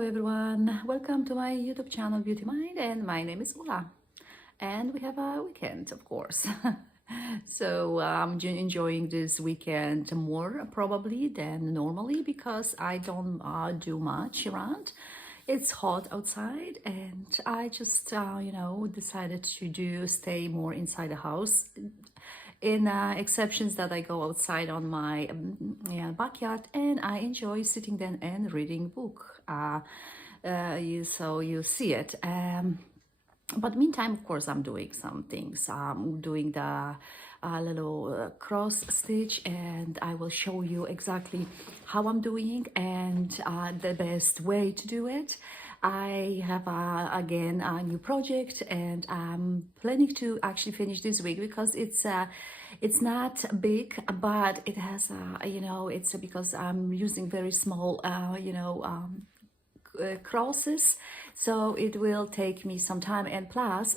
Hello everyone, welcome to my YouTube channel Beauty Mind, and my name is Ula, and we have a weekend, of course. So I'm enjoying this weekend more probably than normally because I don't do much around. It's hot outside and I just decided to stay more inside the house. In exceptions that I go outside on my backyard, and I enjoy sitting then and reading book. So you see it. But meantime, of course, I'm doing some things. I'm doing the little cross stitch, and I will show you exactly how I'm doing and the best way to do it. I have again a new project, and I'm planning to actually finish this week because it's not big, but it has it's because I'm using very small crosses, so it will take me some time, and plus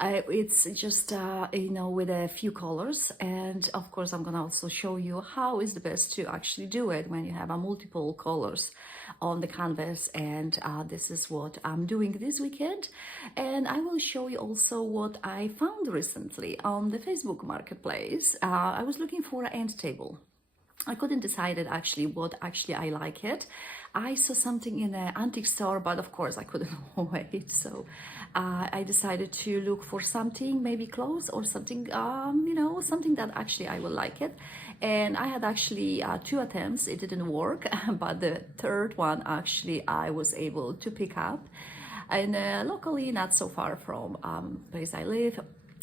it's just with a few colors, and of course I'm gonna also show you how is the best to actually do it when you have a multiple colors on the canvas. And this is what I'm doing this weekend, and I will show you also what I found recently on the Facebook marketplace. I was looking for an end table. I couldn't decide actually what I like it. I saw something in an antique store, but of course I couldn't wait. So I decided to look for something, maybe clothes or something, something that actually I will like it. And I had actually 2 attempts. It didn't work, but the third one actually I was able to pick up. And locally, not so far from place I live.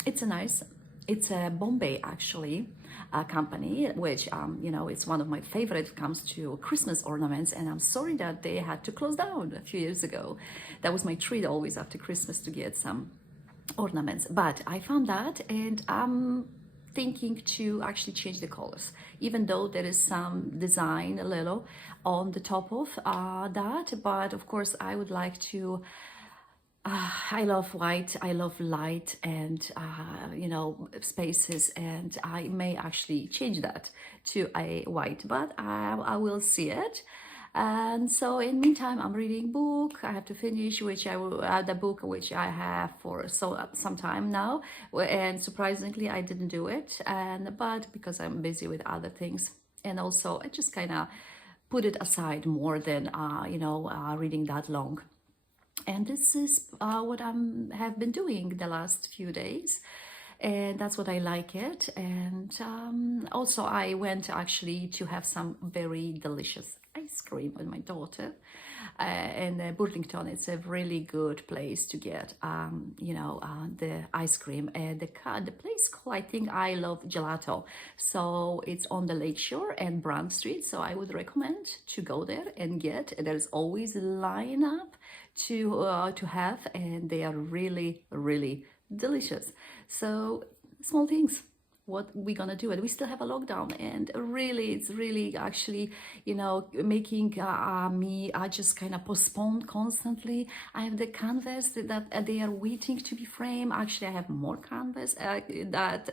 It's a Bombay actually company, which it's one of my favorite when it comes to Christmas ornaments, and I'm sorry that they had to close down a few years ago. That was my treat always after Christmas, to get some ornaments. But I found that, and I'm thinking to actually change the colors, even though there is some design a little on the top of that. But of course I would like to I love white, I love light, and spaces, and I may actually change that to a white, but I will see it. And so in meantime, I'm reading book. I have to finish which I will the book which I have for some time now, and surprisingly I didn't do it, but because I'm busy with other things, and also I just kind of put it aside more than reading that long. And this is what I have been doing the last few days, and that's what I like it. And also I went actually to have some very delicious ice cream with my daughter in Burlington. It's a really good place to get the ice cream, and the place called, I think, I Love Gelato. So it's on the Lakeshore and Brown Street, so I would recommend to go there and get. There's always a lineup to have, and they are really delicious. So small things, what we gonna do, and we still have a lockdown, and really it's really actually making me just kind of postpone constantly. I have the canvas that they are waiting to be framed. Actually I have more canvas that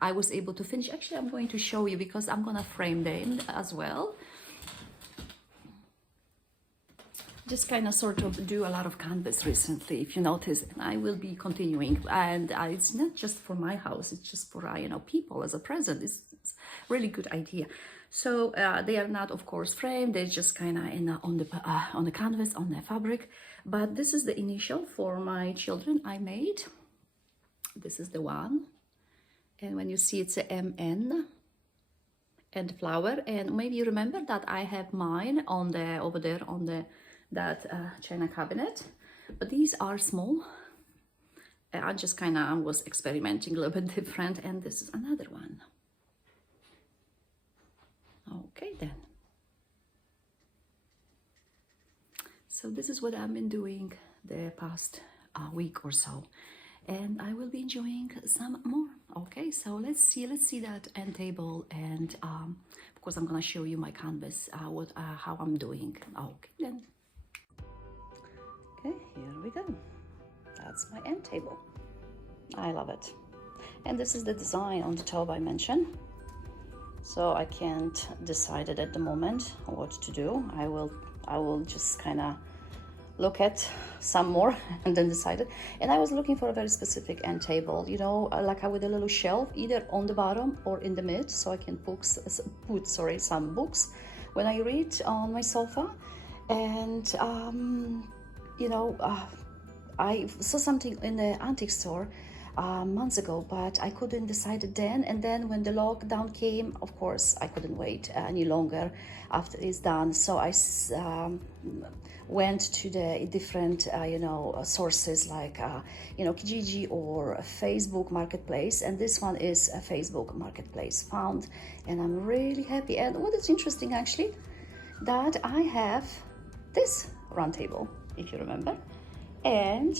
I was able to finish. Actually I'm going to show you because I'm gonna frame them as well. Just kind of sort of do a lot of canvas recently, if you notice, and I will be continuing. And it's not just for my house, it's just for people as a present. It's really good idea. So they are not, of course, framed. They're just kind of on the canvas, on the fabric. But this is the initial for my children I made. This is the one, and when you see it's a MN and flower. And maybe you remember that I have mine on the over there on the that china cabinet, but these are small. I just kind of was experimenting a little bit different, and this is another one. Okay then, so this is what I've been doing the past week or so, and I will be enjoying some more. Okay, so let's see that end table, and of course I'm gonna show you my canvas, how I'm doing. Okay then. Okay, here we go. That's my end table. I love it. And this is the design on the top I mentioned. So I can't decide it at the moment what to do. I will I will just kind of look at some more and then decided. And I was looking for a very specific end table, you know, like with a little shelf either on the bottom or in the mid, so I can put some books when I read on my sofa. And you know, I saw something in the antique store months ago, but I couldn't decide it then. And then when the lockdown came, of course, I couldn't wait any longer after it's done. So I went to the different, you know, sources like, you know, Kijiji or Facebook Marketplace. And this one is a Facebook Marketplace found. And I'm really happy. And what is interesting, actually, that I have this round table, if you remember. And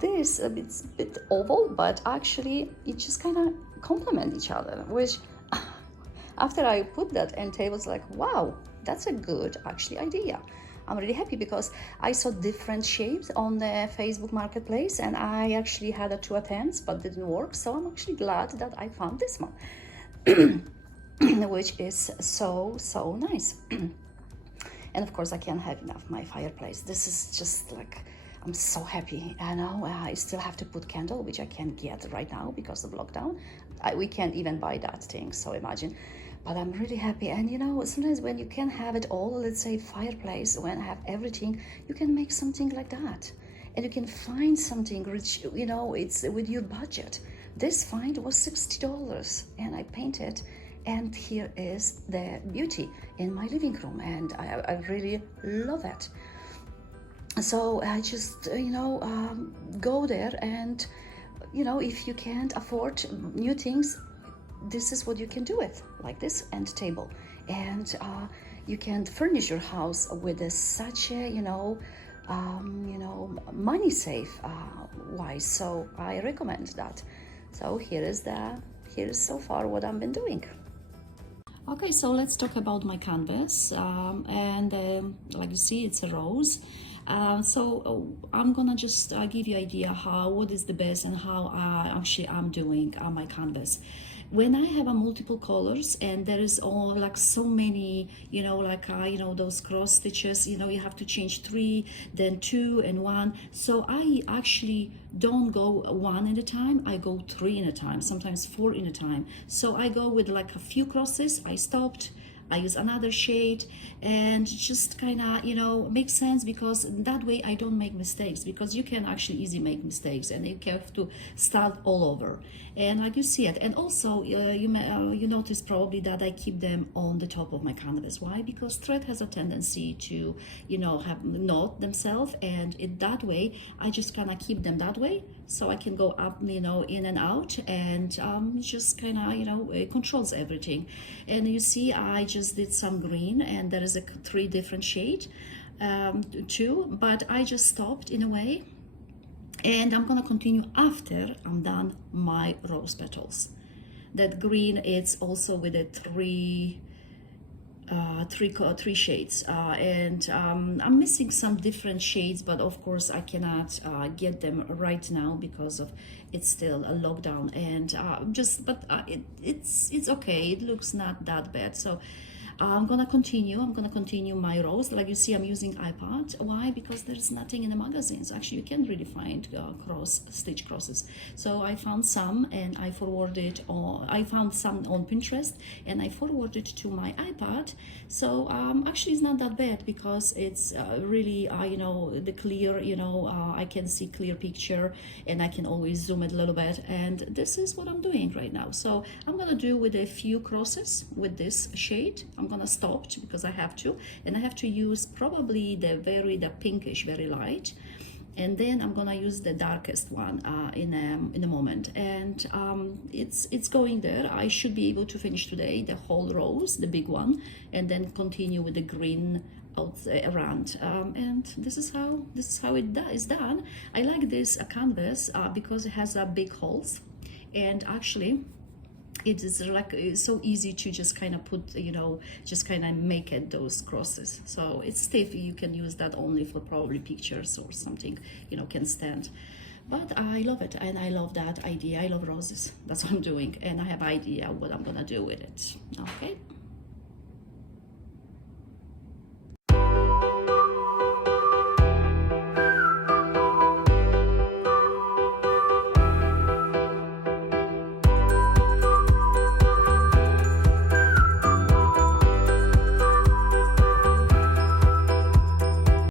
this, it's a bit oval, but actually it just kind of complement each other, which after I put that end table, it's like, wow, that's a good actually idea. I'm really happy because I saw different shapes on the Facebook Marketplace, and I actually had 2 attempts but didn't work. So I'm actually glad that I found this one, which is so nice. And of course I can't have enough my fireplace. This is just like, I'm so happy. I know I still have to put candle, which I can't get right now because of lockdown. We can't even buy that thing, so imagine. But I'm really happy. And you know, sometimes when you can have it all, let's say fireplace, when I have everything, you can make something like that. And you can find something rich, you know, it's with your budget. This find was $60 and I painted. And here is the beauty in my living room, and I really love it. So I just, you know, go there, and, you know, if you can't afford new things, this is what you can do with, like this end table. And you can furnish your house with such a, you know, money safe wise. So I recommend that. So here is so far what I've been doing. Okay, so let's talk about my canvas, and like you see, it's a rose. I'm gonna just give you idea what is the best and how I'm doing on my canvas. When I have multiple colors and there is all like so many, you know, like you know, those cross stitches, you know, you have to change 3, then 2 and 1. So I actually don't go 1 at a time, I go 3 at a time, sometimes 4 at a time. So I go with like a few crosses, I stopped, I use another shade, and just kind of, you know, makes sense, because that way I don't make mistakes, because you can actually easily make mistakes and you have to start all over. And like you see it, and also you notice probably that I keep them on the top of my canvas. Why? Because thread has a tendency to, you know, have knot themselves, and that way I just kind of keep them that way, so I can go up, you know, in and out, and just kind of, you know, it controls everything. And you see I just did some green, and there is 3 different shades, 2, but I just stopped in a way, and I'm gonna continue after I'm done my rose petals. That green, it's also with the 3 shades, and I'm missing some different shades, but of course I cannot get them right now because of it's still a lockdown, and it's okay, it looks not that bad. So I'm gonna continue my rose. Like you see, I'm using iPad. Why? Because there's nothing in the magazines. Actually, you can't really find stitch crosses. So I found some, and I found some on Pinterest, and I forwarded to my iPad. So actually, it's not that bad, because it's really you know, the clear, you know, I can see clear picture, and I can always zoom it a little bit. And this is what I'm doing right now. So I'm gonna do with a few crosses with this shade. I'm gonna stop because I have to, and I have to use probably the pinkish, very light, and then I'm gonna use the darkest one in a moment. And it's going there. I should be able to finish today the whole rose, the big one, and then continue with the green out around. And this is how it is done. I like this canvas because it has big holes, and actually it is like so easy to just kind of put, you know, just kind of make it those crosses. So it's stiff, you can use that only for probably pictures or something, you know, can stand. But I love it, and I love that idea. I love roses. That's what I'm doing, and I have idea what I'm gonna do with it. Okay.